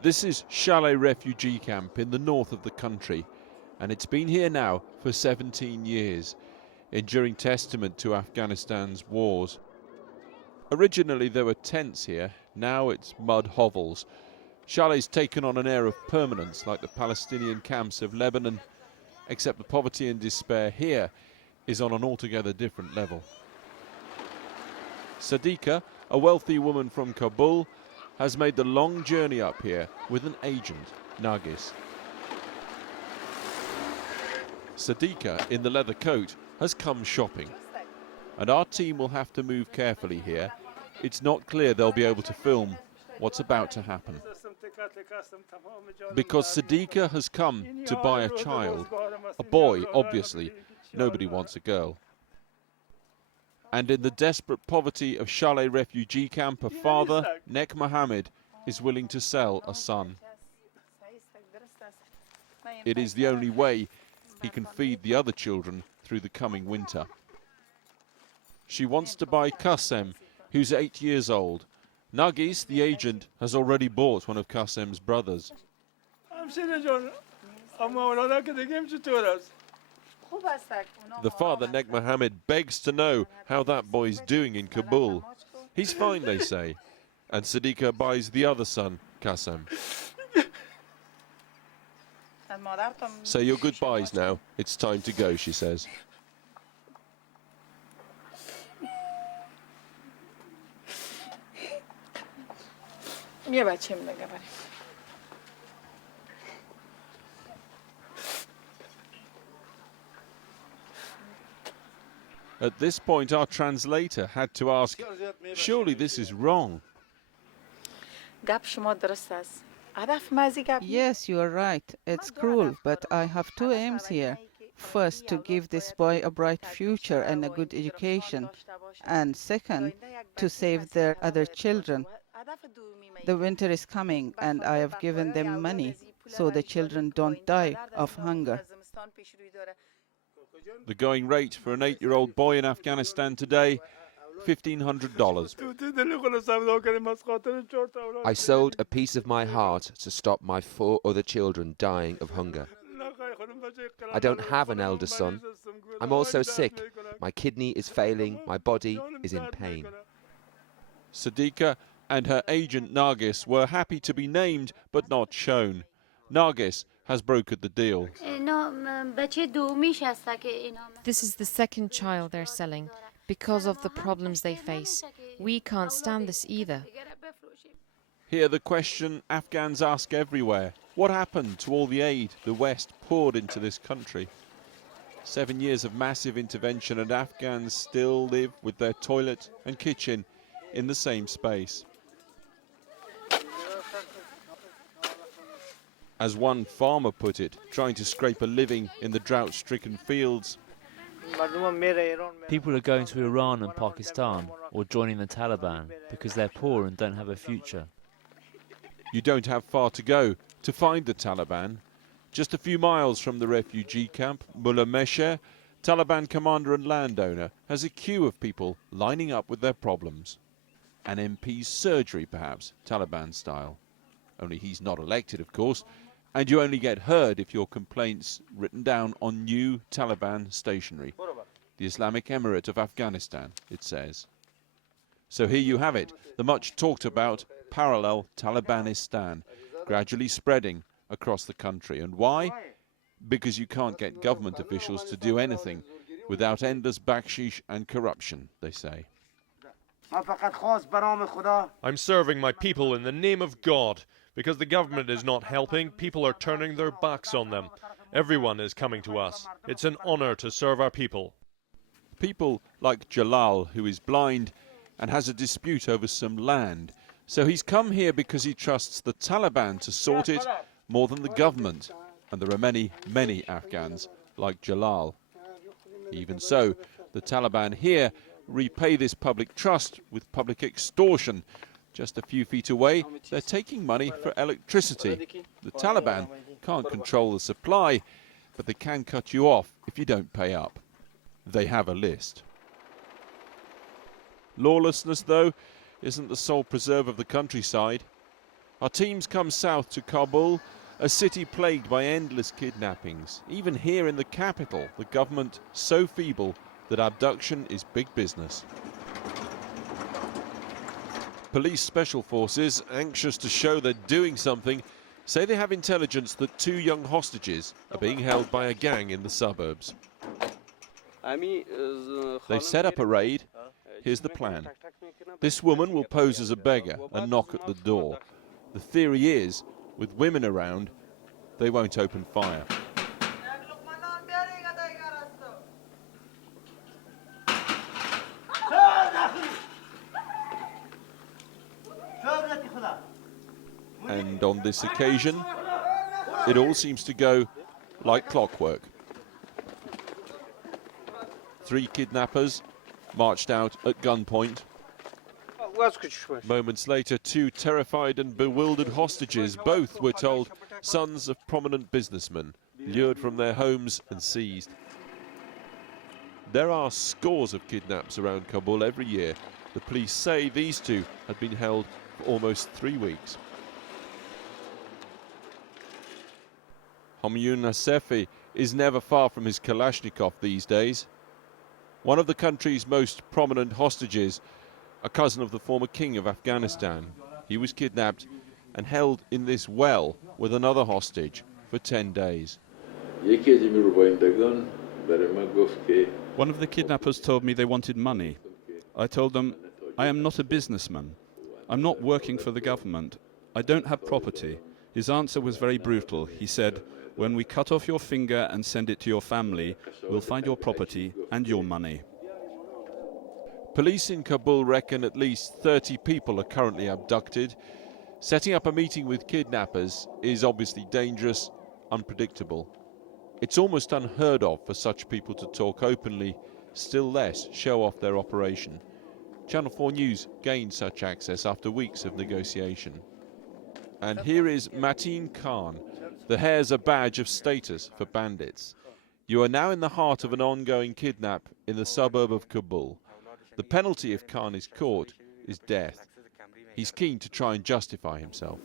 This is Chalet refugee camp in the north of the country, and it's been here now for 17 years, enduring testament to Afghanistan's wars. Originally there were tents here, now it's mud hovels. Chalet's taken on an air of permanence like the Palestinian camps of Lebanon, except the poverty and despair here is on an altogether different level. Sadiqa, a wealthy woman from Kabul, has made the long journey up here with an agent, Nargis. Sadiqa, in the leather coat, has come shopping. And our team will have to move carefully here. It's not clear they'll be able to film what's about to happen. Because Sadiqa has come to buy a child, a boy, obviously. Nobody wants a girl. And in the desperate poverty of Chalet refugee camp, a father, Nek Mohammed, is willing to sell a son. It is the only way he can feed the other children through the coming winter. She wants to buy Qasem, who's 8 years old. Nargis, the agent, has already bought one of Qasem's brothers. The father, Nek Mohammed, begs to know how that boy's doing in Kabul. He's fine, they say. And Sadiqa buys the other son, Qasem. Say your goodbyes now. It's time to go, she says. At this point, our translator had to ask, surely this is wrong. Yes, you are right. It's cruel, but I have two aims here. First, to give this boy a bright future and a good education. And second, to save their other children. The winter is coming and I have given them money so the children don't die of hunger. The going rate for an 8-year-old boy in Afghanistan today, $1,500. I sold a piece of my heart to stop my 4 other children dying of hunger. I don't have an elder son. I'm also sick. My kidney is failing. My body is in pain. Sadiqa and her agent Nargis were happy to be named but not shown. Nargis has brokered the deal. This is the second child they're selling because of the problems they face. We can't stand this either. Here the question Afghans ask everywhere. What happened to all the aid the West poured into this country? 7 years of massive intervention and Afghans still live with their toilet and kitchen in the same space. As one farmer put it, trying to scrape a living in the drought-stricken fields. People are going to Iran and Pakistan or joining the Taliban because they're poor and don't have a future. You don't have far to go to find the Taliban. Just a few miles from the refugee camp, Mulla Meshe, Taliban commander and landowner, has a queue of people lining up with their problems. An MP's surgery, perhaps, Taliban style. Only he's not elected, of course, and you only get heard if your complaint's written down on new Taliban stationery. The Islamic Emirate of Afghanistan, it says. So here you have it, the much talked about parallel Talibanistan, gradually spreading across the country. And why? Because you can't get government officials to do anything without endless backsheesh and corruption, they say. I'm serving my people in the name of God. Because the government is not helping, people are turning their backs on them. Everyone is coming to us. It's an honor to serve our people. People like Jalal, who is blind and has a dispute over some land. So he's come here because he trusts the Taliban to sort it more than the government. And there are many, many Afghans like Jalal. Even so, the Taliban here repay this public trust with public extortion. Just a few feet away, they're taking money for electricity. The Taliban can't control the supply, but they can cut you off if you don't pay up. They have a list. Lawlessness, though, isn't the sole preserve of the countryside. Our teams come south to Kabul, a city plagued by endless kidnappings. Even here in the capital, the government so feeble that abduction is big business. Police special forces, anxious to show they're doing something, say they have intelligence that 2 young hostages are being held by a gang in the suburbs. They've set up a raid. Here's the plan. This woman will pose as a beggar and knock at the door. The theory is, with women around, they won't open fire. And on this occasion, it all seems to go like clockwork. 3 kidnappers marched out at gunpoint. Moments later, 2 terrified and bewildered hostages, both, we're told, sons of prominent businessmen, lured from their homes and seized. There are scores of kidnaps around Kabul every year. The police say these 2 had been held for almost 3 weeks. Homuna Sefe is never far from his Kalashnikov these days. One of the country's most prominent hostages, a cousin of the former king of Afghanistan. He was kidnapped and held in this well with another hostage for 10 days. One of the kidnappers told me they wanted money. I told them, I am not a businessman. I'm not working for the government. I don't have property. His answer was very brutal. He said, when we cut off your finger and send it to your family, we'll find your property and your money. Police in Kabul reckon at least 30 people are currently abducted. Setting up a meeting with kidnappers is obviously dangerous, unpredictable. It's almost unheard of for such people to talk openly, still less show off their operation. Channel 4 News gained such access after weeks of negotiation. And here is Matim Khan. The hair's a badge of status for bandits. You are now in the heart of an ongoing kidnap in the suburb of Kabul. The penalty if Khan is caught is death. He's keen to try and justify himself.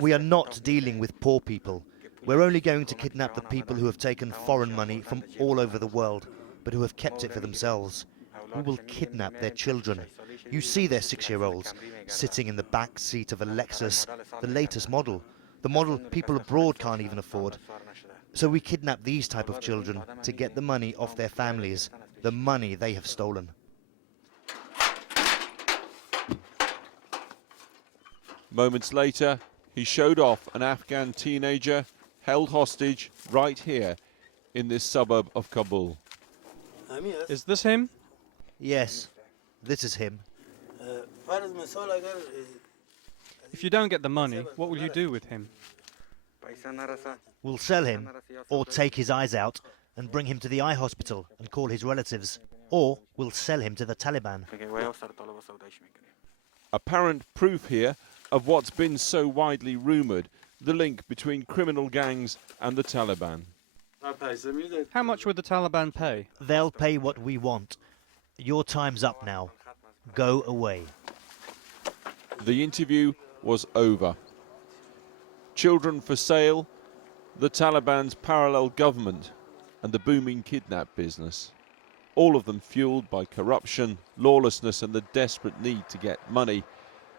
We are not dealing with poor people. We're only going to kidnap the people who have taken foreign money from all over the world, but who have kept it for themselves. We will kidnap their children. You see their 6-year-olds sitting in the back seat of a Lexus, the latest model, the model people abroad can't even afford. So we kidnap these type of children to get the money off their families, the money they have stolen. Moments later, he showed off an Afghan teenager held hostage right here in this suburb of Kabul. Is this him? Yes, this is him. If you don't get the money, what will you do with him? We'll sell him, or take his eyes out and bring him to the eye hospital and call his relatives, or we'll sell him to the Taliban. Apparent proof here of what's been so widely rumoured, the link between criminal gangs and the Taliban. How much would the Taliban pay? They'll pay what we want. Your time's up now. Go away. The interview was over. Children for sale, the Taliban's parallel government, and the booming kidnap business. All of them fueled by corruption, lawlessness, and the desperate need to get money,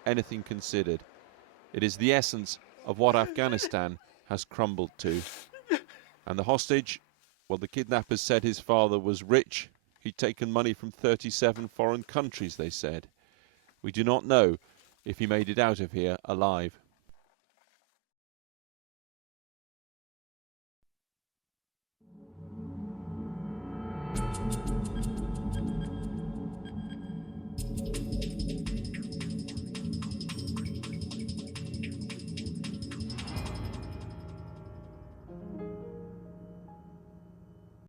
anything considered. It is the essence of what Afghanistan has crumbled to. And the hostage, well, the kidnappers said his father was rich. He'd taken money from 37 foreign countries, they said. We do not know if he made it out of here alive.